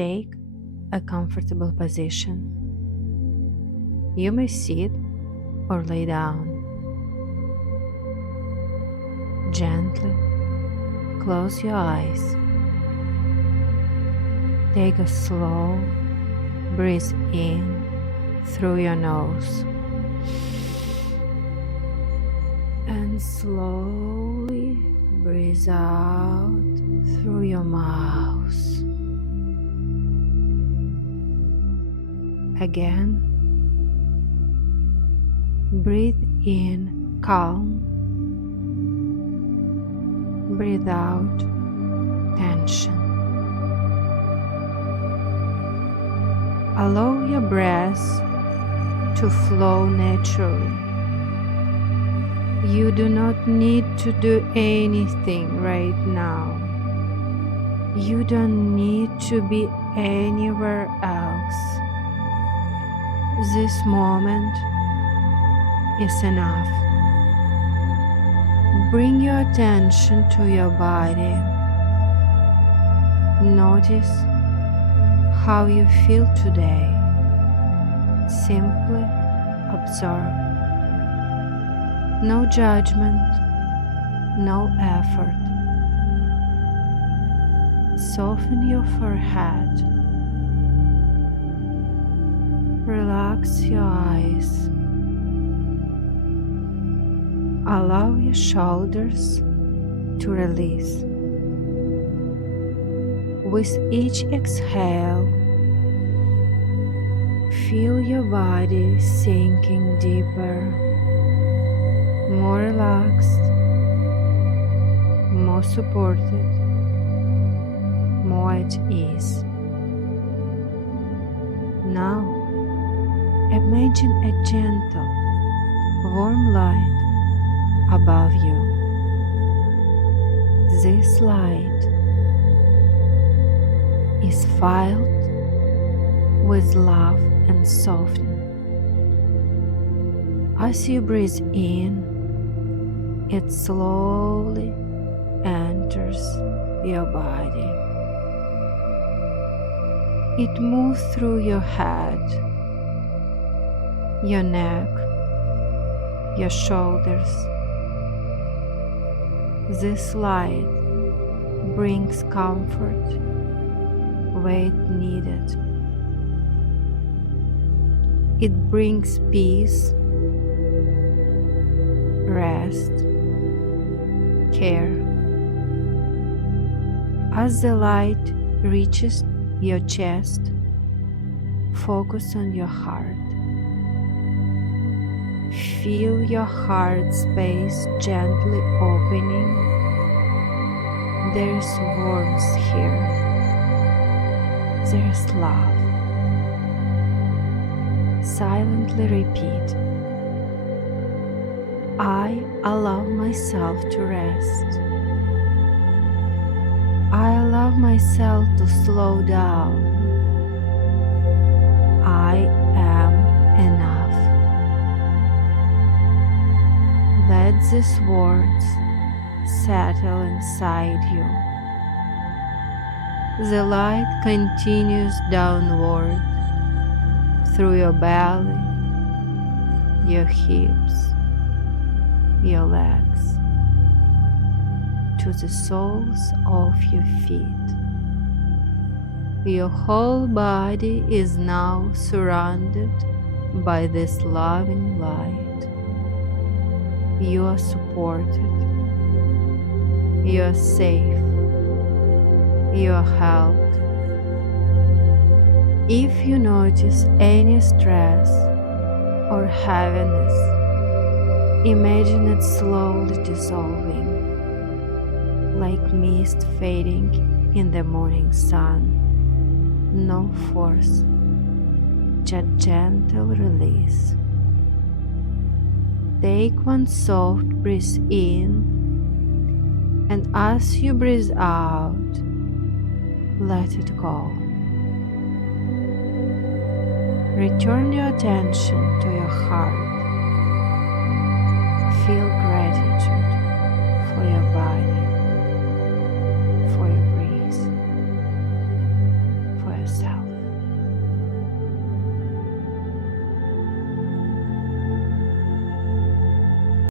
Take a comfortable position. You may sit or lay down. Gently close your eyes. Take a slow breath in through your nose and slowly breathe out through your mouth. Again, breathe in calm, breathe out tension. Allow your breath to flow naturally. You do not need to do anything right now. You don't need to be anywhere else. This moment is enough. Bring your attention to your body. Notice how you feel today. Simply observe. No judgment, no effort. Soften your forehead. Relax your eyes. Allow your shoulders to release. With each exhale, feel your body sinking deeper, more relaxed, more supported, more at ease. Now, imagine a gentle, warm light above you. This light is filled with love and softening. As you breathe in, it slowly enters your body. It moves through your head, your neck, your shoulders. This light brings comfort where it needed. It brings peace, rest, care. As the light reaches your chest, focus on your heart. Feel your heart space gently opening. There's warmth here. There's love. Silently repeat, I allow myself to rest. I allow myself to slow down. I am enough. Let these words settle inside you. The light continues downward through your belly, your hips, your legs, to the soles of your feet. Your whole body is now surrounded by this loving light. You are supported. You are safe. You are held. If you notice any stress or heaviness, imagine it slowly dissolving, like mist fading in the morning sun. No force, just gentle release. Take one soft breath in, and as you breathe out, let it go. Return your attention to your heart. Feel gratitude for your body.